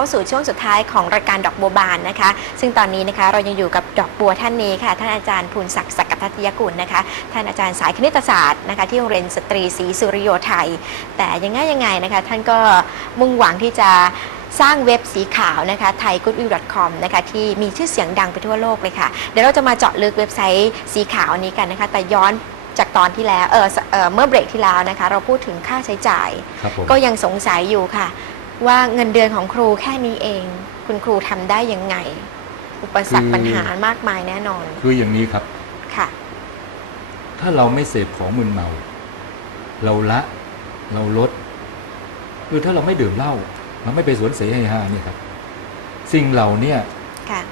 ค่ะกลับเข้าสู่ช่วงสุดท้ายของรายการดอกบัวบานนะคะ ซึ่งตอนนี้นะคะเรายังอยู่กับดอกบัวท่านนี้ค่ะ ท่านอาจารย์ภูนศักดิ์ศักดิ์ทัตยกุลนะคะ ท่านอาจารย์สายคณิตศาสตร์นะคะที่โรงเรียนสตรีศรีสุริโยไทย แต่ยังไงยังไงนะคะ ท่านก็มุ่งหวังที่จะสร้างเว็บสีขาวนะคะ thaigoodwill.com นะคะที่มีชื่อเสียงดังไปทั่วโลกเลยค่ะ เดี๋ยวเราจะมาเจาะลึกเว็บไซต์สีขาวนี้กันนะคะ แต่ย้อนจากตอนที่แล้วเออเออเมื่อเบรกที่แล้วนะคะ เราพูดถึงค่าใช้จ่ายครับผมก็ยังสงสัยอยู่ค่ะ ว่าเงินเดือนของครูแค่นี้เอง คุณครูทำได้ยังไง อุปสรรคปัญหามากมายแน่นอนคืออย่างนี้ครับ ค่ะ ถ้าเราไม่เสพของมึนเมา เราละ เราลดคือถ้าเราไม่ดื่มเหล้าเราไม่ไปสวนเสให้ห้าเนี่ยครับ สิ่งเหล่าเนี้ค่ะ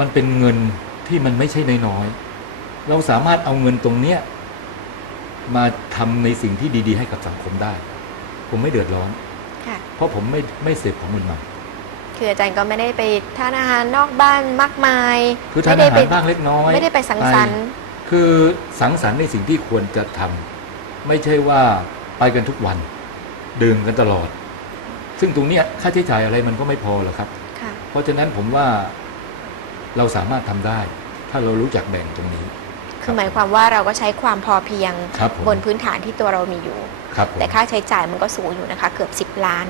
มันเป็นเงินที่มันไม่ใช่น้อยๆเราสามารถเอาเงินตรงเนี้ยมาทำในสิ่งที่ดี ๆ ให้กับสังคมได้ ผมไม่เดือดร้อนค่ะ เพราะผมไม่ไม่เสพของมึนเมาคืออาจารย์ก็ไม่ได้ไปทานอาหารนอกบ้านมากมายคือทานไม่อาได้หารไปบ้างเล็กน้อยไม่ได้ไปสังสรรค์ คือสังสรรค์ในสิ่งที่ควรจะทำไม่ใช่ว่าไปกันทุกวันดื่มกันตลอด ซึ่งตรงเนี้ยค่าใช้จ่ายอะไรมันก็ไม่พอหรอกครับค่ะเพราะฉะนั้นผมว่าเราสามารถทำได้ ถ้าเรารู้จักแบ่งตรงนี้ คือหมายความว่าเราก็ใช้ความพอเพียงครับผมบนพื้นฐานที่ตัวเรามีอยู่ ครับผมแต่ค่าใช้จ่ายมันก็สูงอยู่นะคะ เกือบ 10 ล้าน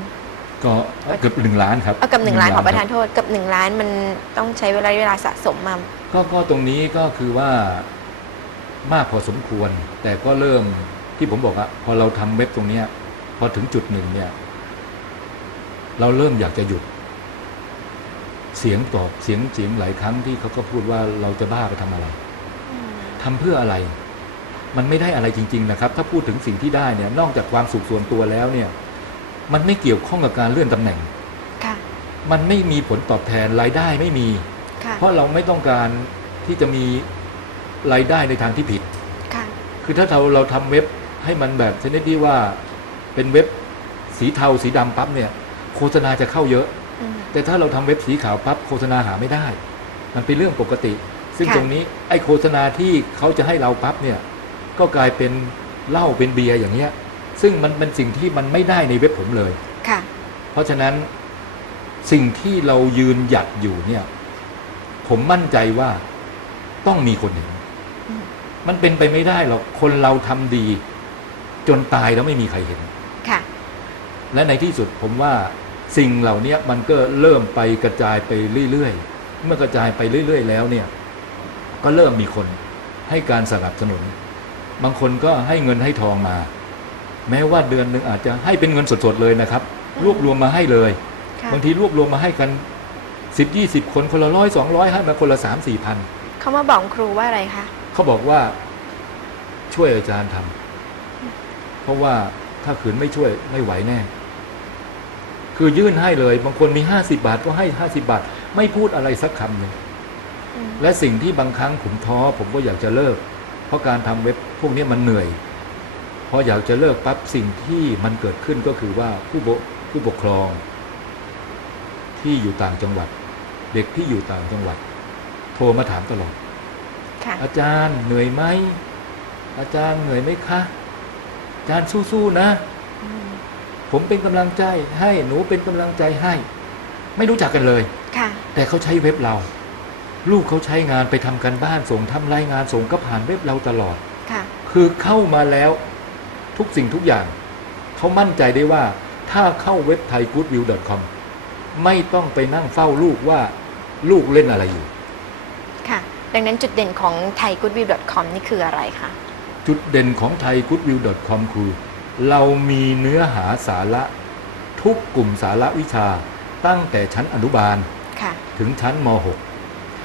ก็เกือบหนึ่งล้านครับเอากับหนึ่งล้านขอประทานคบโทษกับหนึ่งล้านมันต้องใช้เวลาเวลาสะสมมา ก็ก็ตรงนี้ก็คือว่ามากพอสมควร แต่ก็เริ่มที่ผมบอกอะพอเราทำเว็บตรงเนี้ย พอถึงจุดหนึ่งเนี่ย เราเริ่มอยากจะหยุด เสียงตอบเสียงเสียงหลายครั้งที่เขาก็พูดว่าเราจะบ้าไปทำอะไร ทำเพื่ออะไร มันไม่ได้อะไรจริง ๆ นะครับ ถ้าพูดถึงสิ่งที่ได้เนี่ยนอกจากความสุขส่วนตัวแล้วเนี่ย มันไม่เกี่ยวข้องกับการเลื่อนตำแหน่งค่ะมันไม่มีผลตอบแทนรายได้ไม่มีค่ะเพราะเราไม่ต้องการที่จะมีรายได้ในทางที่ผิดค่ะคือถ้าเราเราทำเว็บให้มันแบบชนิดที่ว่าเป็นเว็บสีเทาสีดำปั๊บเนี่ยโฆษณาจะเข้าเยอะอืมแต่ถ้าเราทำเว็บสีขาวปั๊บโฆษณาหาไม่ได้ มันเป็นเรื่องปกติ ซึ่งค่ะตรงนี้ไอ้โฆษณาที่เขาจะให้เราปั๊บเนี่ย ก็กลายเป็นเหล้าเป็นเบียร์อย่างเงี้ย ซึ่งมันเป็นสิ่งที่มันไม่ได้ในเว็บผมเลยค่ะ เพราะฉะนั้นสิ่งที่เรายืนหยัดอยู่เนี่ย ผมมั่นใจว่าต้องมีคนเห็นอืมมันเป็นไปไม่ได้หรอกคนเราทำดี จนตายแล้วไม่มีใครเห็นค่ะ และในที่สุดผมว่าสิ่งเหล่านี้มันก็เริ่มไปกระจายไปเรื่อยๆ เมื่อกระจายไปเรื่อย ๆ แล้วเนี่ย ก็เริ่มมีคนให้การสนับสนุน บางคนก็ให้เงินให้ทองมา แม้ว่าเดือนหนึ่งอาจจะให้เป็นเงินสดๆเลยนะครับอืมรวบรวมมาให้เลยค่ะบางทีรวบรวมมาให้กันสิบยี่สิบคนคนละร้อยสองร้อยให้มาคนละสามสี่พันเขามาบอกครูว่าอะไรคะเขาบอกว่าช่วยอาจารย์ทำเพราะว่าถ้าขืนไม่ช่วยไม่ไหวแน่ คือยื่นให้เลย บางคนมีห้าสิบาทก็ให้ห้าสิบาท ไม่พูดอะไรสักคำหนึ่งอืม และสิ่งที่บางครั้งผมท้อผมก็อยากจะเลิก เพราะการทำเว็บพวกนี้มันเหนื่อยพออยากจะเลิกปั๊บสิ่งที่มันเกิดขึ้นก็คือว่าผู้ปกผู้ปกครอง ที่อยู่ต่างจังหวัด เด็กที่อยู่ต่างจังหวัด โทรมาถามตลอดค่ะอาจารย์เหนื่อยไหมอาจารย์เหนื่อยไหมคะอาจารย์สู้ๆนะอืมผมเป็นกำลังใจให้หนูเป็นกำลังใจให้ ไม่รู้จักกันเลยค่ะ แต่เขาใช้เว็บเรา ลูกเขาใช้งานไปทำกันบ้านส่งทำรายงานส่งก็ผ่านเว็บเราตลอดค่ะคือเข้ามาแล้วทุกสิ่งทุกอย่าง เขามั่นใจได้ว่าถ้าเข้าเว็บไทย goodwill.com ไม่ต้องไปนั่งเฝ้าลูกว่าลูกเล่นอะไรอยู่ ค่ะ ดังนั้นจุดเด่นของ thaigoodwill.com นี่คืออะไรคะ จุดเด่นของไทย goodwill.com คือ เรามีเนื้อหาสาระ ทุกกลุ่มสาระวิชาตั้งแต่ชั้นอนุบาลค่ะถึงชั้นม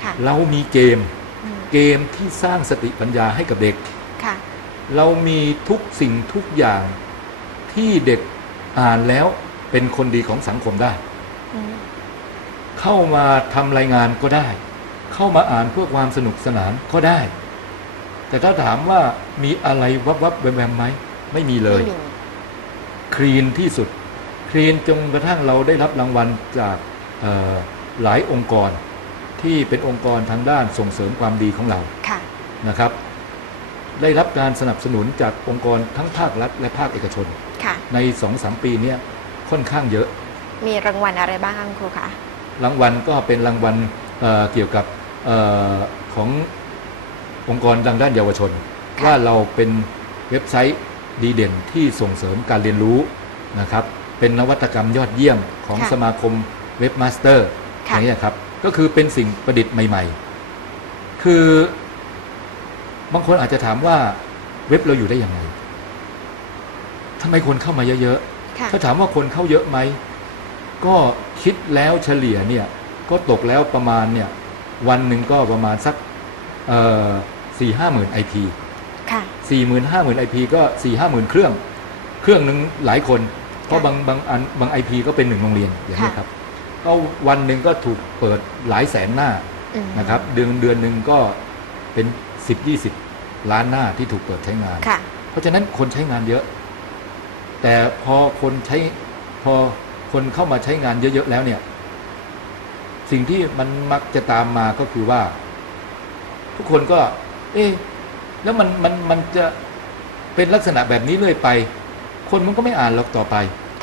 ค่ะ .6 เรามีเกม อืมเกมที่สร้างสติปัญญาให้กับเด็ก ค่ะ เรามีทุกสิ่งทุกอย่างที่เด็กอ่านแล้วเป็นคนดีของสังคมได้ อืมเข้ามาทำรายงานก็ได้ เข้ามาอ่านเพื่อความสนุกสนานก็ได้ แต่ถ้าถามว่ามีอะไรวับวับๆแวมแวมๆไหมไม่มีเลย ไม่มีคลีนที่สุด คลีนจนกระทั่งเราได้รับรางวัลจากเอ่อหลายองค์กร ที่เป็นองค์กรทางด้านส่งเสริมความดีของเราค่ะนะครับ ได้รับการสนับสนุนจากองค์กรทั้งภาครัฐและภาคเอกชน ค่ะ ในสองสามปีเนี้ค่อนข้างเยอะ มีรางวัลอะไรบ้างคะคุณครูคะรางวัลก็เป็นรางวัลเอ่อเกี่ยวกับเออขององค์กรทางด้านเยาวชนค่ะว่าเราเป็นเว็บไซต์ดีเด่นที่ส่งเสริมการเรียนรู้นะครับ เป็นนวัตกรรมยอดเยี่ยมของค่ะสมาคมเว็บมาสเตอร์อค่ะ ย่างนี้ยครับ ก็คือเป็นสิ่งประดิษฐ์ใหม่ ๆ คือบางคนอาจจะถามว่าเว็บเราอยู่ได้ยังไงทำไมคนเข้ามาเยอะค่ะๆถ้าถามว่าคนเข้าเยอะไหม ก็คิดแล้วเฉลี่ยเนี่ยก็ตกแล้วประมาณเนี่ยวันหนึ่งก็ประมาณสักสี่ห้าหมื่นไอพีค่ะสี่หมื่นห้าหมื่นไอพีก็สี่ห้าหมื่นเครื่อง เครื่องหนึ่งหลายคน เพราะค่ะบางบางอันบางไอพีก็เป็นหนึ่งโรงเรียนอย่างนี้ค่ะครับ ก็วันหนึ่งก็ถูกเปิดหลายแสนหน้าอืมนะครับ เดือนเดือนหนึ่งก็เป็นสิบยี่สิบล้านหน้าที่ถูกเปิดใช้งานค่ะเพราะฉะนั้นคนใช้งานเยอะ แต่พอคนใช้พอคนเข้ามาใช้งานเยอะๆแล้วเนี่ย สิ่งที่มันมักจะตามมาก็คือว่า ทุกคนก็ เอ๊ะแล้วมันมันมันจะเป็นลักษณะแบบนี้เรื่อยไป คนมันก็ไม่อ่านหรอกต่อไป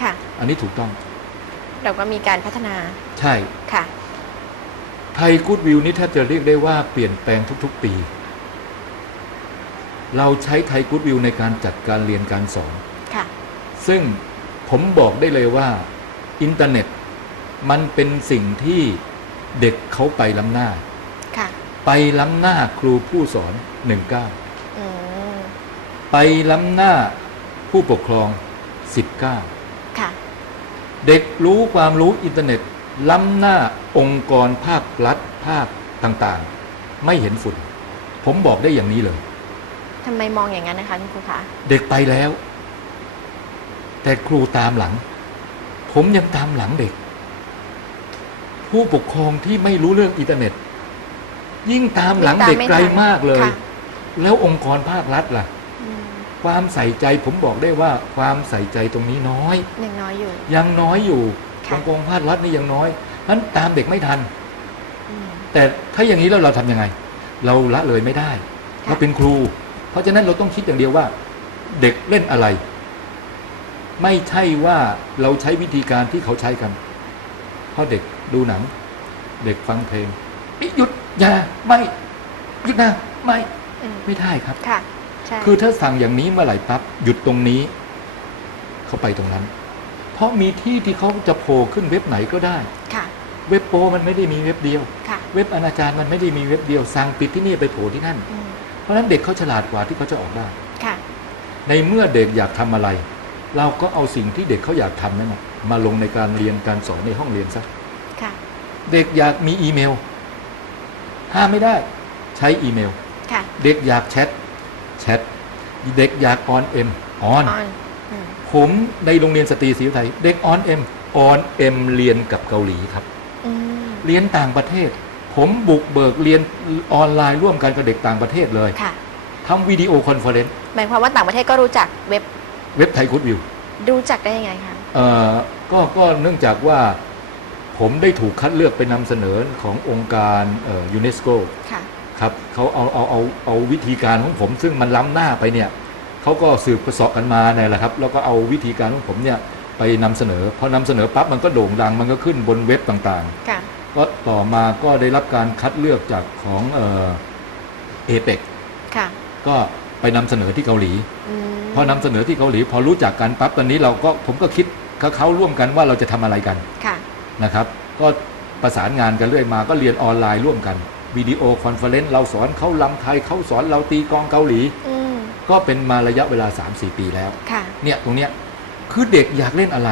ค่ะ อันนี้ถูกต้อง เราก็มีการพัฒนาใช่ค่ะไทยกู๊ดวิวนี่แทบจะเรียกได้ว่าเปลี่ยนแปลงทุก ๆ ปี เราใช้ไทยกู๊ดวิวในการจัดการเรียนการสอนค่ะซึ่งผมบอกได้เลยว่า อินเทอร์เน็ต มันเป็นสิ่งที่เด็กเขาไปล้ำหน้าค่ะไปล้ำหน้าครูผู้สอน19อืมไปล้ำหน้าผู้ปกครอง19ค่ะ เด็กรู้ความรู้อินเทอร์เน็ต ล้ำหน้าองค์กรภาครัฐภาคต่างๆ ไม่เห็นฝุ่น ผมบอกได้อย่างนี้เลยทำไมมองอย่างนั้นนะคะคุณครูคะเด็กไปแล้ว แต่ครูตามหลัง ผมยังตามหลังเด็ก ผู้ปกครองที่ไม่รู้เรื่องอินเทอร์เน็ต ยิ่งตามหลังเด็กไกลมากเลยค่ะแล้วองค์กรภาครัฐล่ะอืม ความใส่ใจผมบอกได้ว่าความใส่ใจตรงนี้น้อยยังน้อยอยู่ ยังน้อยอยู่ค่ะองค์กรภาครัฐนี่ยังน้อยนั้นตามเด็กไม่ทันอืมแต่ถ้าอย่างนี้แล้วเราทำยังไง เราละเลยไม่ได้ค่ะเราเป็นครู เพราะฉะนั้นเราต้องคิดอย่างเดียวว่า เด็กเล่นอะไร ไม่ใช่ว่าเราใช้วิธีการที่เขาใช้กันเพราะเด็กดูหนัง เด็กฟังเพลงเอ๊ะหยุดอย่าไม่หยุดนะไม่อืมไม่ได้ครับค่ะใช่ คือถ้าสั่งอย่างนี้เมื่อไหร่ปั๊บหยุดตรงนี้ เขาไปตรงนั้น เพราะมีที่ที่เขาจะโผล่ขึ้นเว็บไหนก็ได้ค่ะ เว็บโปมันไม่ได้มีเว็บเดียวค่ะเว็บอนาจารมันไม่ได้มีเว็บเดียวสั่งปิดที่นี่ไปโผล่ที่นั่นอืมเพราะฉะนั้นเด็กเขาฉลาดกว่าที่เขาจะออกได้ค่ะ ในเมื่อเด็กอยากทำอะไร เราก็เอาสิ่งที่เด็กเขาอยากทำนั่นนะมาลงในการเรียนการสอนในห้องเรียนซะค่ะเด็กอยากมีอีเมล ห้ามไม่ได้ ใช้อีเมลค่ะเด็กอยากแชท แชทเด็กอยากออนเอ็มออนออนอืมผมในโรงเรียนสตรีศรีวิไทย เด็กออนเอ็มออนเอ็มเรียนกับเกาหลีครับอืมเรียนต่างประเทศ ผมบุกเบิกเรียนออนไลน์ร่วมกันกับเด็กต่างประเทศเลยค่ะทำวิดีโอคอนเฟอเรนซ์หมายความว่าต่างประเทศก็รู้จักเว็บเว็บไทยคุดวิวรู้จักได้ยังไงคะเอ่อก็ก็เนื่องจากว่าผมได้ถูกคัดเลือกไปนำเสนอขององค์การยูเนสโก ค่ะครับเขาเอาเอาเอาเอาวิธีการของผม ซึ่งมันล้ำหน้าไปเนี่ยเขาก็สืบประสอบกันมาเนี่ยแหละครับ แล้วก็เอาวิธีการของผมเนี่ยไปนำเสนอพอนำเสนอปั๊บมันก็โด่งดังมันก็ขึ้นบนเว็บต่างค่ะๆก็ต่อมาก็ได้รับการคัดเลือกจากของเอเอเปกค่ะก็ไปนำเสนอที่เกาหลีอืมพอนำเสนอที่เกาหลี พอรู้จักกันปั๊บตอนนี้เราก็ผมก็คิดกับเขาร่วมกันว่าเราจะทำอะไรกันค่ะนะครับ ก็ประสานงานกันเรื่อยมาก็เรียนออนไลน์ร่วมกัน วิดีโอคอนเฟอเรนซ์เราสอนเขาลำไทยเขาสอนเราตีกลองเกาหลีอืมก็เป็นมาระยะเวลา 3-4 ปีแล้วค่ะเนี่ยตรงเนี้ยคือเด็กอยากเล่นอะไร